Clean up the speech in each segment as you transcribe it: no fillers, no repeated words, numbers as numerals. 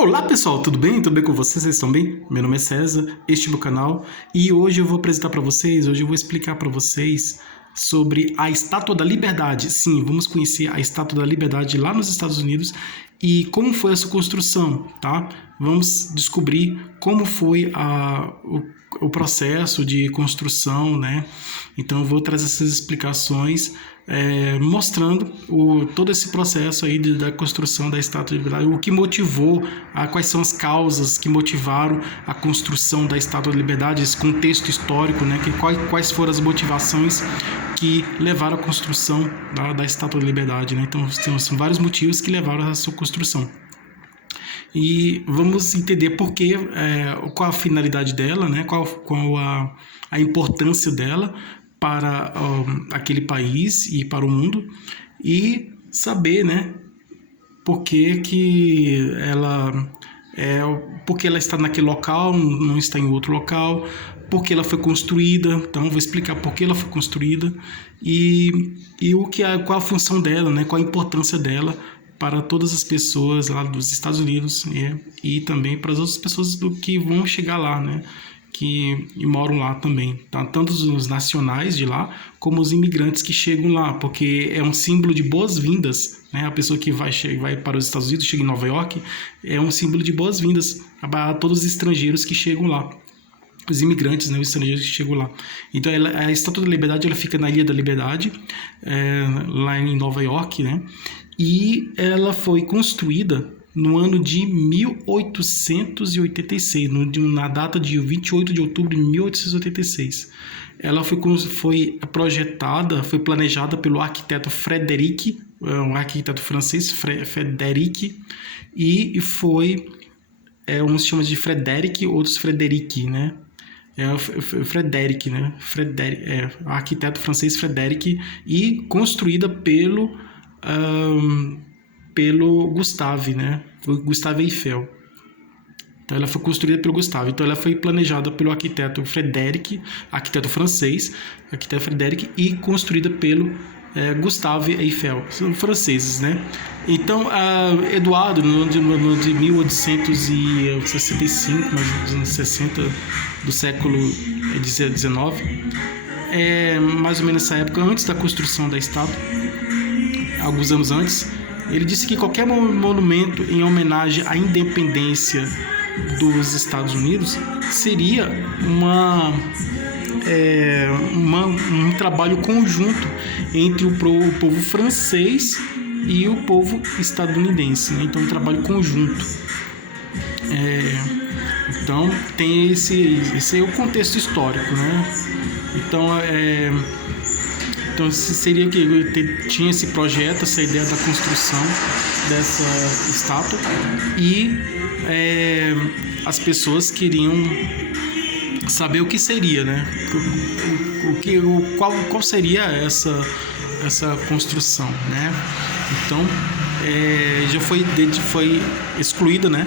Olá pessoal, tudo bem? Tudo bem com vocês? Vocês estão bem? Meu nome é César, este é o meu canal e hoje eu vou apresentar para vocês, hoje eu vou explicar para vocês sobre a Estátua da Liberdade. Sim, vamos conhecer a Estátua da Liberdade lá nos Estados Unidos e como foi a sua construção, tá? Vamos descobrir como foi o processo de construção, né? Então eu vou trazer essas explicações mostrando todo esse processo aí da construção da Estátua da Liberdade, o que motivou, quais são as causas que motivaram a construção da Estátua da Liberdade, esse contexto histórico, né? Quais foram as motivações que levaram à construção da Estátua da Liberdade, né? Então são vários motivos que levaram à sua construção. E vamos entender qual a finalidade dela, né? Qual a importância dela para aquele país e para o mundo, e saber, né, por que ela está naquele local, não está em outro local, por que ela foi construída. Então vou explicar por que ela foi construída e qual a função dela, né, qual a importância dela para todas as pessoas lá dos Estados Unidos, né, e também para as outras pessoas que vão chegar lá, né, que moram lá também, tá? Tanto os nacionais de lá, como os imigrantes que chegam lá, porque é um símbolo de boas-vindas, né? A pessoa que vai para os Estados Unidos, chega em Nova York, é um símbolo de boas-vindas a todos os estrangeiros que chegam lá, os imigrantes, né? Os estrangeiros que chegam lá. Então a Estátua da Liberdade, ela fica na Ilha da Liberdade, lá em Nova York, né? E ela foi construída no ano de 1886, na data de 28 de outubro de 1886. Ela foi projetada, foi planejada pelo arquiteto Frederic, um arquiteto francês, Frederic, e foi, uns chamam de Frederic, outros Frederic, né? Frederic, né? Arquiteto francês Frederic, e construída pelo Gustave, né? Foi Gustave Eiffel. Então ela foi construída pelo Gustave. Então ela foi planejada pelo arquiteto Frederic, arquiteto francês, arquiteto Frederic, e construída pelo Gustave Eiffel. São franceses, né? Então Eduardo, no ano de 1865, nos anos 60 do século XIX, mais ou menos nessa época, antes da construção da estátua, alguns anos antes, ele disse que qualquer monumento em homenagem à independência dos Estados Unidos seria um trabalho conjunto entre o povo francês e o povo estadunidense, né? Então, um trabalho conjunto. Então, tem esse é o contexto histórico, né? Então seria que tinha esse projeto, essa ideia da construção dessa estátua, e as pessoas queriam saber o que seria, né? Qual seria essa construção, né? Então já foi excluída, né?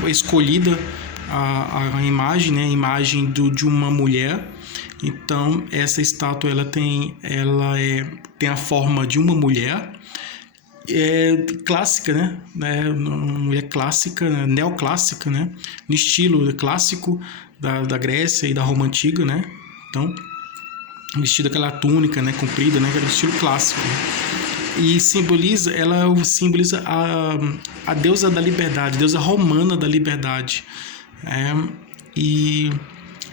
Foi escolhida a imagem, né? A imagem de uma mulher. Então essa estátua ela tem a forma de uma mulher clássica, né? Uma mulher clássica, né? Neoclássica, né? No estilo clássico da Grécia e da Roma antiga, né? Então vestida aquela túnica, né? Comprida, né? Aquele estilo clássico. E simboliza a deusa da liberdade, deusa romana da liberdade, e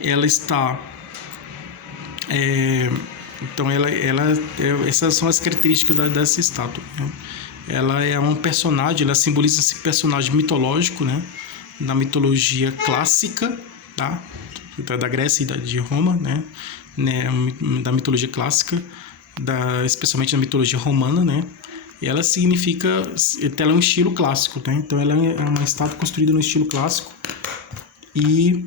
ela está então essas são as características dessa estátua, né? Ela é um personagem, ela simboliza esse personagem mitológico, né? Da mitologia clássica, tá? Da Grécia e de Roma, né? Da mitologia clássica, especialmente da mitologia romana, né? E ela ela é um estilo clássico, né? Então ela é uma estátua construída no estilo clássico e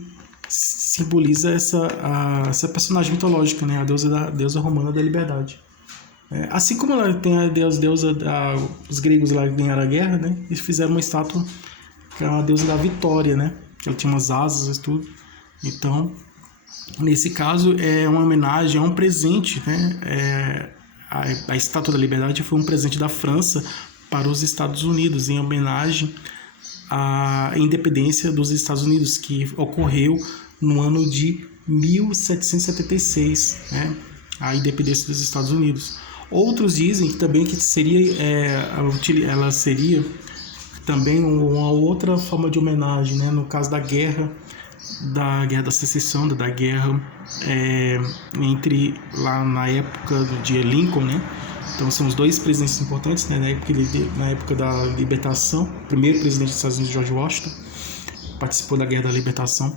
simboliza essa personagem mitológica, né? A deusa romana da liberdade. Assim como ela tem a deusa os gregos lá que ganharam a guerra, né? Eles fizeram uma estátua que é a deusa da vitória, né? Ela tinha umas asas e tudo. Então, nesse caso, é uma homenagem, é um presente, né? A Estátua da Liberdade foi um presente da França para os Estados Unidos, em homenagem a independência dos Estados Unidos, que ocorreu no ano de 1776, né? A independência dos Estados Unidos. Outros dizem que também que seria, ela seria também uma outra forma de homenagem, né? No caso da guerra da secessão, da guerra entre lá na época de Lincoln, né? Então são os dois presidentes importantes, né? Na época da libertação, o primeiro presidente dos Estados Unidos, George Washington, participou da guerra da libertação,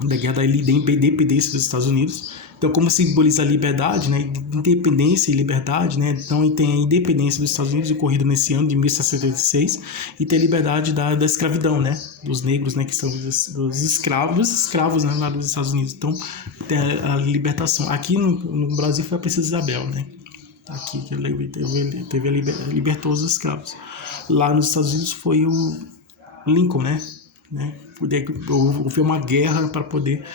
da guerra da independência dos Estados Unidos. Então, como simboliza a liberdade, né? Independência e liberdade, né? Então, tem a independência dos Estados Unidos ocorrida nesse ano de 1776 e tem a liberdade da escravidão, né? Dos negros, né? Que são dos escravos, né? Lá dos Estados Unidos. Então, tem a libertação. Aqui no Brasil foi a Princesa Isabel, né? Aqui que libertou os escravos. Lá nos Estados Unidos foi o Lincoln, né? Houve uma guerra para poder...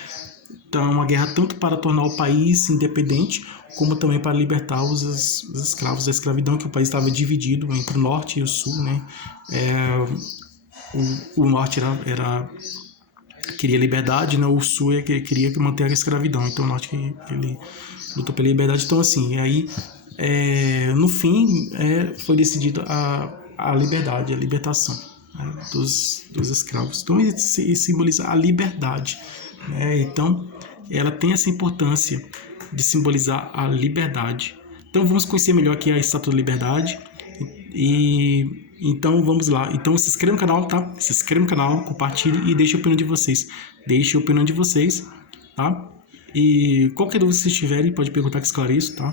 Então, uma guerra tanto para tornar o país independente, como também para libertar os escravos da escravidão, que o país estava dividido entre o norte e o sul, né? O norte queria liberdade, né? O sul queria manter a escravidão. Então, o norte ele lutou pela liberdade. Então, assim, aí, no fim, foi decidido a liberdade, a libertação, né? dos escravos. Então, ele simboliza a liberdade, né? Então, ela tem essa importância de simbolizar a liberdade. Então vamos conhecer melhor aqui a Estátua da Liberdade. E então vamos lá. Então se inscreva no canal, tá? Se inscreva no canal, compartilhe e deixe a opinião de vocês. Deixe a opinião de vocês, tá? E qualquer dúvida que vocês tiverem, pode perguntar que esclareço, tá?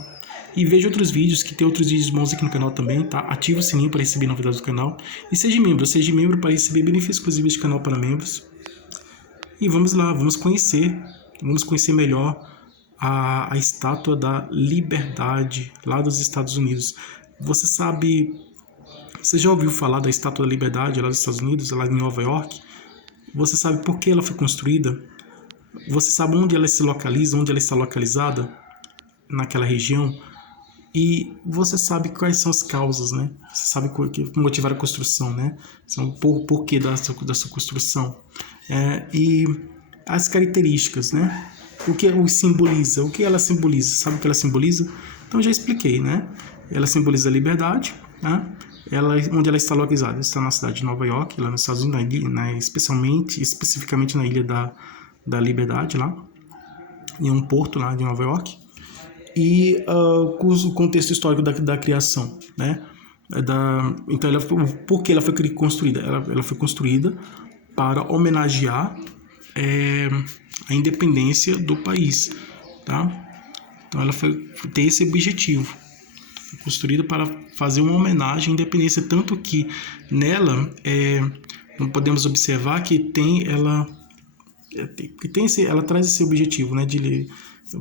E veja outros vídeos, que tem outros vídeos bons aqui no canal também, tá? Ative o sininho para receber novidades do canal. E seja membro para receber benefícios exclusivos de canal para membros. E vamos lá, vamos conhecer melhor a Estátua da Liberdade lá dos Estados Unidos. Você já ouviu falar da Estátua da Liberdade lá dos Estados Unidos, lá em Nova York? Você sabe por que ela foi construída? Você sabe onde ela se localiza, onde ela está localizada naquela região? E você sabe quais são as causas, né? Você sabe o que motivaram a construção, né? O porquê da sua construção. E as características, né? O que simboliza? O que ela simboliza? Sabe o que ela simboliza? Então já expliquei, né? Ela simboliza a liberdade, né? Onde ela está localizada? Está na cidade de Nova York, lá nos Estados Unidos, especificamente na Ilha da Liberdade, lá, em um porto lá de Nova York. E o contexto histórico da criação, né? Então, por que ela foi construída? Ela foi construída para homenagear a independência do país, tá? Então ela tem esse objetivo, foi construída para fazer uma homenagem à independência, tanto que nela não podemos observar que ela traz esse objetivo, né, de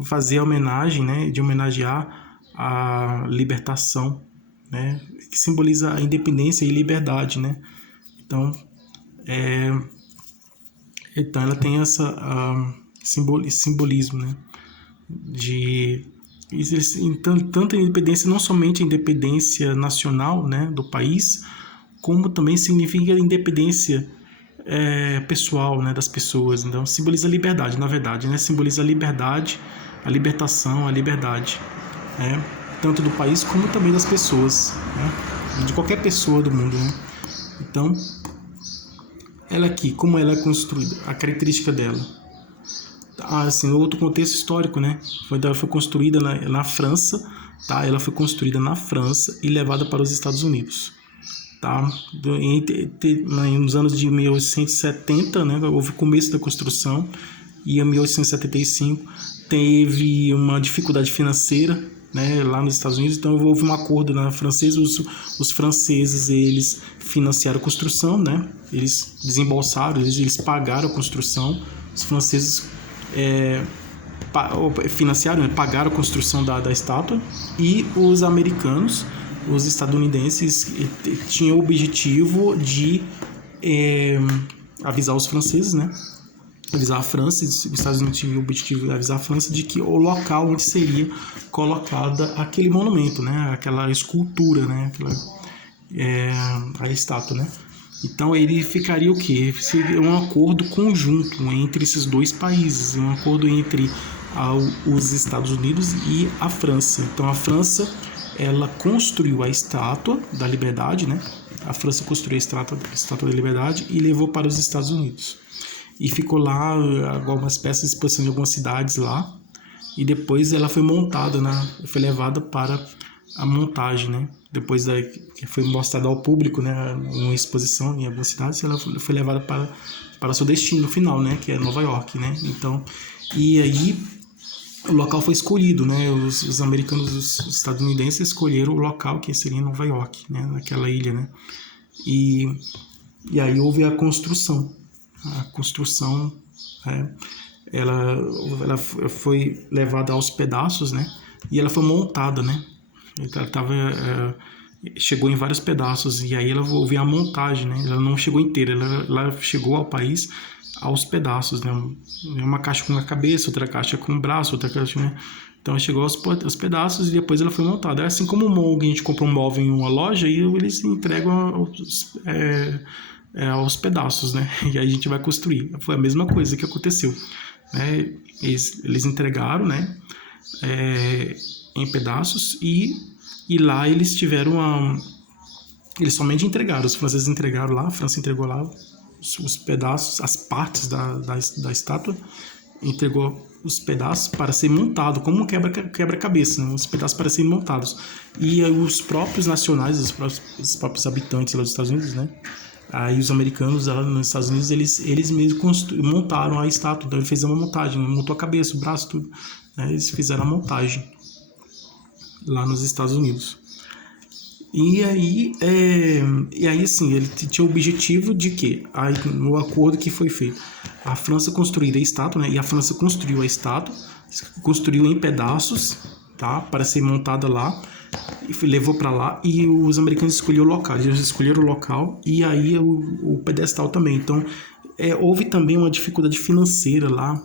fazer a homenagem, né, de homenagear a libertação, né, que simboliza a independência e liberdade, né? Então ela tem essa simbolismo, né? Tanto a independência, não somente a independência nacional, né, do país, como também significa a independência pessoal, né, das pessoas. Então simboliza a liberdade, na verdade, né? Simboliza a liberdade, a libertação, a liberdade, né? Tanto do país como também das pessoas, né? De qualquer pessoa do mundo, né? Então, ela aqui, como ela é construída, a característica dela. Assim, outro contexto histórico, né? Ela foi construída na França, tá? Ela foi construída na França e levada para os Estados Unidos, tá? Nos anos de 1870, né? Houve o começo da construção, e em 1875 teve uma dificuldade financeira, né, lá nos Estados Unidos. Então houve um acordo na francesa. Os franceses, eles financiaram a construção, né? Eles desembolsaram, eles pagaram a construção. Os franceses financiaram, pagaram a construção da estátua, e os americanos, os estadunidenses, tinham o objetivo de avisar os franceses, né? Avisar a França, os Estados Unidos tinham o objetivo de avisar a França de que o local onde seria colocada aquele monumento, né? Aquela escultura, né? A estátua, né? Então ele ficaria o quê? Seria um acordo conjunto entre esses dois países, um acordo entre os Estados Unidos e a França. Então a França, ela construiu a Estátua da Liberdade, né? A França construiu a Estátua da Liberdade e levou para os Estados Unidos. E ficou lá algumas peças de exposição de algumas cidades lá. E depois ela foi montada, foi levada para a montagem, né? Depois que foi mostrada ao público, né, uma exposição em algumas cidades, ela foi levada para seu destino final, né, que é Nova York, né? Então, e aí o local foi escolhido, né? Os americanos, os estadunidenses escolheram o local que seria Nova York, né, naquela ilha, né? E aí houve a construção. A construção, ela foi levada aos pedaços, né? E ela foi montada, né? Chegou em vários pedaços e aí ela houve a montagem, né? Ela não chegou inteira, ela chegou ao país aos pedaços, né? Uma caixa com a cabeça, outra caixa com o braço, outra caixa, né? Então ela chegou aos pedaços e depois ela foi montada. É assim como a gente compra um móvel em uma loja e eles entregam aos pedaços, né? E aí a gente vai construir. Foi a mesma coisa que aconteceu, né? Eles entregaram, né? Em pedaços e lá eles tiveram eles somente entregaram, os franceses entregaram lá, a França entregou lá os pedaços, as partes da estátua, entregou os pedaços para ser montado, como um quebra-cabeça, né? Os pedaços para serem montados. E aí, os próprios nacionais, os próprios habitantes lá dos Estados Unidos, né? Aí os americanos lá nos Estados Unidos, eles mesmos montaram a estátua, então ele fez uma montagem, montou a cabeça, o braço, tudo, né? Eles fizeram a montagem lá nos Estados Unidos. E aí assim, ele tinha o objetivo de que, aí, no acordo que foi feito, a França construiria a estátua, né? E a França construiu a estátua, construiu em pedaços, tá? Para ser montada lá, e levou para lá, e os americanos escolheram o local, eles escolheram o local, e aí o pedestal também. Então, houve também uma dificuldade financeira lá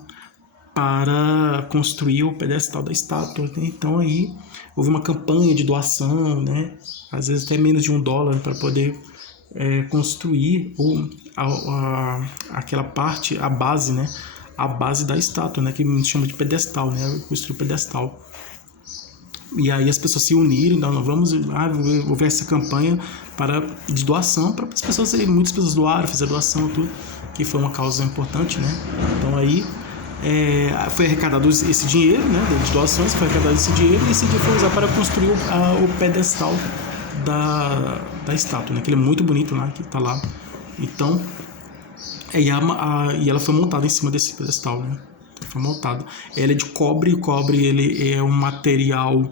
para construir o pedestal da estátua, né? Então aí houve uma campanha de doação, né? Às vezes até menos de $1 para poder construir aquela parte, a base, né? A base da estátua, né? Que a gente chama de pedestal, né? Construir o pedestal. E aí as pessoas se uniram, então vamos houve essa campanha de doação para as pessoas, muitas pessoas doaram, fizeram doação, tudo, que foi uma causa importante, né? Então aí foi arrecadado esse dinheiro, né, de doações, foi arrecadado esse dinheiro e esse dinheiro foi usado para construir o pedestal da estátua, né, que ele é muito bonito, né, que está lá. Então, e ela foi montada em cima desse pedestal, né, foi montada. Ela é de cobre, o cobre ele é um material,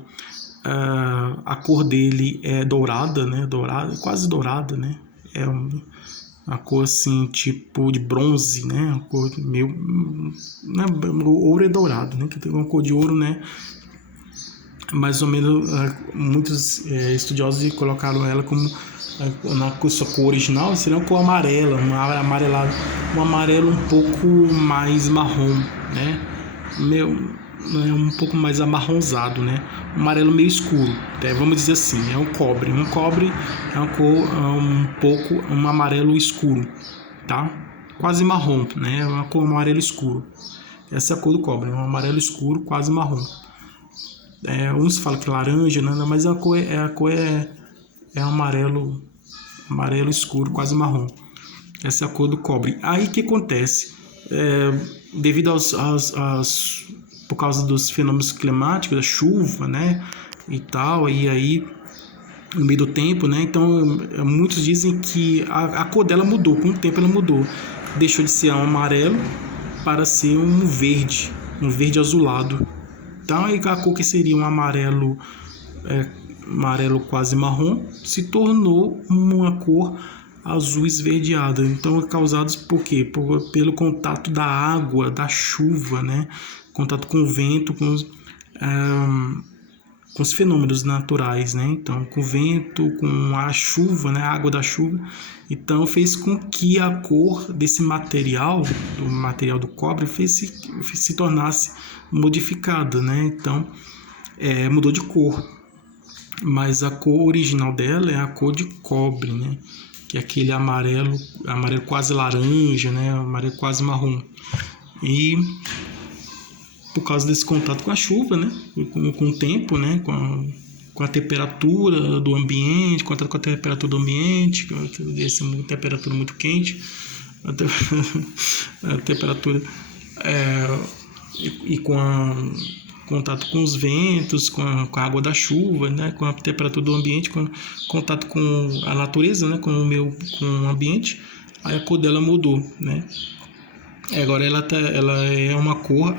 a cor dele é dourada, né, quase dourada, né, uma cor assim, tipo de bronze, né? Uma cor meio. Né? O ouro é dourado, né? Que tem uma cor de ouro, né? Mais ou menos, muitos estudiosos colocaram ela como na sua cor original, seria uma cor amarela, um amarelo um pouco mais marrom, né? Um pouco mais amarronzado, né? Um amarelo meio escuro, vamos dizer assim, é um cobre. Um cobre é uma cor um amarelo escuro, tá? Quase marrom, né? É uma cor amarelo escuro. Essa é a cor do cobre, um amarelo escuro, quase marrom. Uns falam que é laranja, né? Mas a cor é amarelo escuro, quase marrom. Essa é a cor do cobre. Aí o que acontece? Devido por causa dos fenômenos climáticos, da chuva, né, e tal, e aí no meio do tempo, né, então muitos dizem que a cor dela mudou, com o tempo ela mudou, deixou de ser um amarelo para ser um verde azulado. Então aí a cor que seria um amarelo quase marrom se tornou uma cor azul esverdeada. Então é causado por quê? Pelo contato da água, da chuva, né? Contato com o vento, com os fenômenos naturais, né? Então, com o vento, com a chuva, né? A água da chuva. Então, fez com que a cor desse material, do cobre, se tornasse modificada, né? Então, mudou de cor. Mas a cor original dela é a cor de cobre, né? que é aquele amarelo quase laranja, né? Amarelo quase marrom. E por causa desse contato com a chuva, né? Com o tempo, né? Com a temperatura do ambiente, contato com a temperatura do ambiente, essa temperatura muito quente, a temperatura e com contato com os ventos, com a água da chuva, né, com a temperatura do ambiente, com contato com a natureza, né, com o ambiente, aí a cor dela mudou, né? Agora ela é uma cor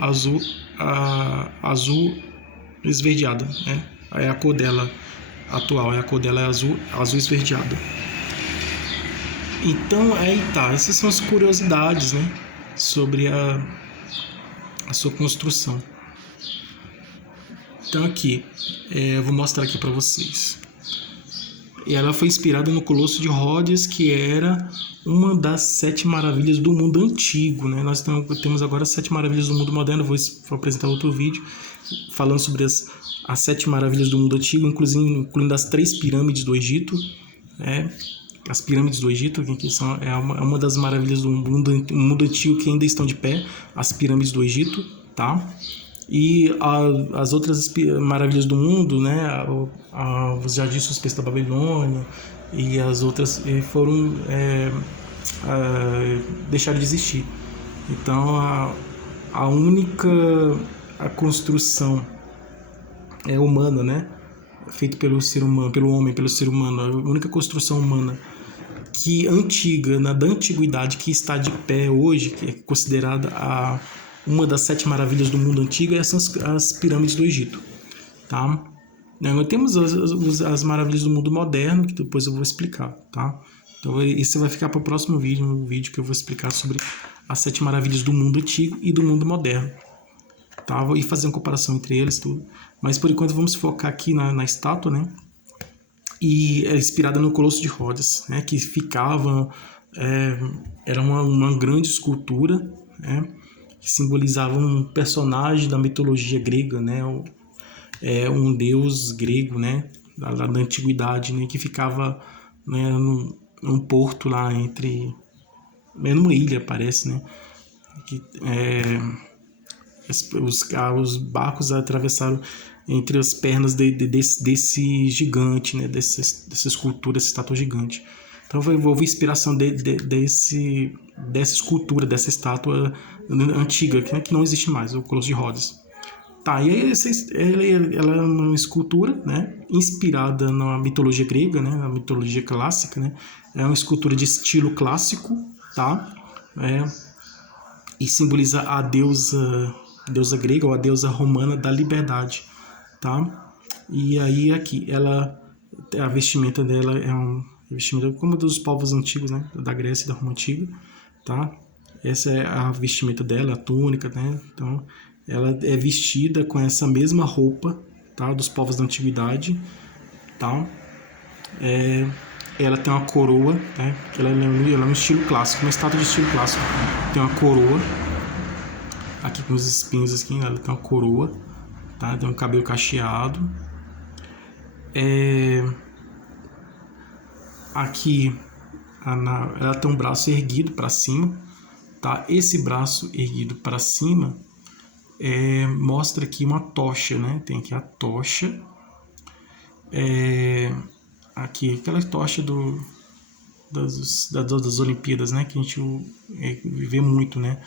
azul esverdeada, né? Aí a cor dela atual, a cor dela é azul esverdeada. Então, aí tá, essas são as curiosidades, né, sobre a sua construção. Então aqui, eu vou mostrar aqui para vocês. E ela foi inspirada no Colosso de Rhodes, que era uma das 7 maravilhas do mundo antigo, né? Nós temos agora as 7 maravilhas do mundo moderno. Vou apresentar outro vídeo falando sobre as 7 maravilhas do mundo antigo, incluindo as 3 pirâmides do Egito. As pirâmides do Egito, que é uma das maravilhas do mundo antigo que ainda estão de pé, as pirâmides do Egito, tá? E as outras maravilhas do mundo, né, os jardins suspeitos da Babilônia e as outras foram deixaram de existir. Então a única construção humana, né, feita pelo ser humano, pelo homem, pelo ser humano, a única construção humana da antiguidade, que está de pé hoje, que é considerada uma das 7 maravilhas do mundo antigo, são as pirâmides do Egito, tá? Nós temos as maravilhas do mundo moderno, que depois eu vou explicar, tá? Então esse vai ficar para o próximo vídeo, um vídeo que eu vou explicar sobre as 7 maravilhas do mundo antigo e do mundo moderno, tá? Vou ir fazer uma comparação entre eles, tudo. Mas por enquanto vamos focar aqui na estátua, né? E é inspirada no Colosso de Rhodes, né? Que ficava... era uma grande escultura, né? Que simbolizava um personagem da mitologia grega, né? Um deus grego, né? Da antiguidade, né? Que ficava, né, num porto lá numa ilha, parece, né? Que, os barcos atravessaram entre as pernas desse gigante, né? Dessa escultura, essa estátua gigante. Então houve inspiração dessa escultura, dessa estátua antiga, que não existe mais, o Colosso de Rhodes. Tá, e aí ela é uma escultura, né, inspirada na mitologia grega, né, na mitologia clássica, né, é uma escultura de estilo clássico, tá, e simboliza a deusa grega ou a deusa romana da liberdade, tá. E aí aqui, a vestimenta dela é vestimenta como dos povos antigos, né, da Grécia e da Roma antiga, tá. Essa é a vestimenta dela, a túnica, né, então ela é vestida com essa mesma roupa, tá, dos povos da antiguidade, tá. Ela tem uma coroa, né, ela é um estilo clássico, uma estátua de estilo clássico, tem uma coroa aqui com os espinhos assim, ela tem uma coroa, tá, tem um cabelo cacheado, aqui ela tem um braço erguido para cima, tá? Esse braço erguido para cima mostra aqui uma tocha, né? Tem aqui a tocha, aqui aquela tocha das Olimpíadas, né? Que a gente vê muito, né?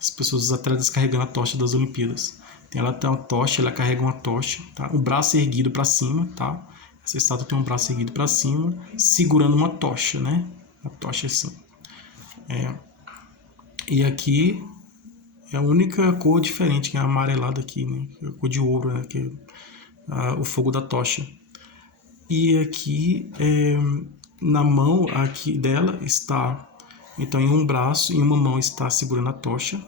As pessoas, os atletas carregando a tocha das Olimpíadas. Ela tem uma tocha, ela carrega uma tocha, tá? O braço erguido para cima, tá? Essa estátua tem um braço erguido para cima, segurando uma tocha, né? A tocha assim. E aqui é a única cor diferente, que é a amarelada aqui, né? A cor de ouro, né? Que é o fogo da tocha. E aqui, na mão aqui dela está, então em um braço, em uma mão está segurando a tocha,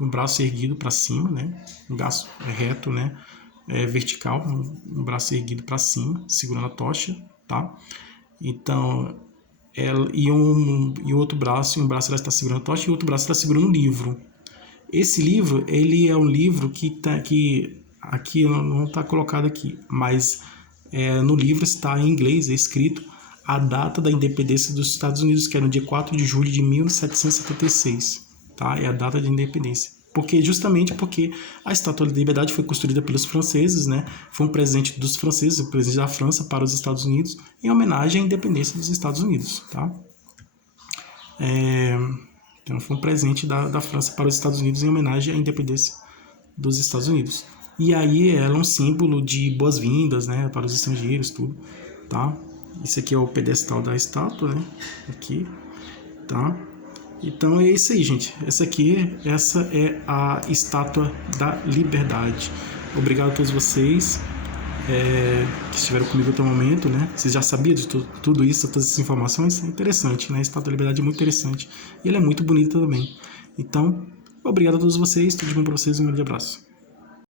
um braço erguido para cima, né? Um braço reto, né? Vertical, um braço erguido para cima, segurando a tocha, tá? Então, outro braço, um braço ela está segurando a tocha e outro braço está segurando um livro. Esse livro, ele é um livro que aqui não está colocado aqui, mas no livro está em inglês, é escrito a data da independência dos Estados Unidos, que era no dia 4 de julho de 1776, tá? É a data de independência. Justamente porque a Estátua da Liberdade foi construída pelos franceses, né? Foi um presente dos franceses, o presente da França para os Estados Unidos, em homenagem à independência dos Estados Unidos, tá? Então foi um presente da França para os Estados Unidos em homenagem à independência dos Estados Unidos. E aí ela é um símbolo de boas-vindas, né, para os estrangeiros, tudo, tá? Isso aqui é o pedestal da estátua, né? Aqui, tá? Então é isso aí, gente. Essa é a Estátua da Liberdade. Obrigado a todos vocês que estiveram comigo até o momento, né? Vocês já sabiam de tudo isso, todas essas informações? É interessante, né? A Estátua da Liberdade é muito interessante. E ela é muito bonita também. Então, obrigado a todos vocês. Tudo de bom para vocês. Um grande abraço.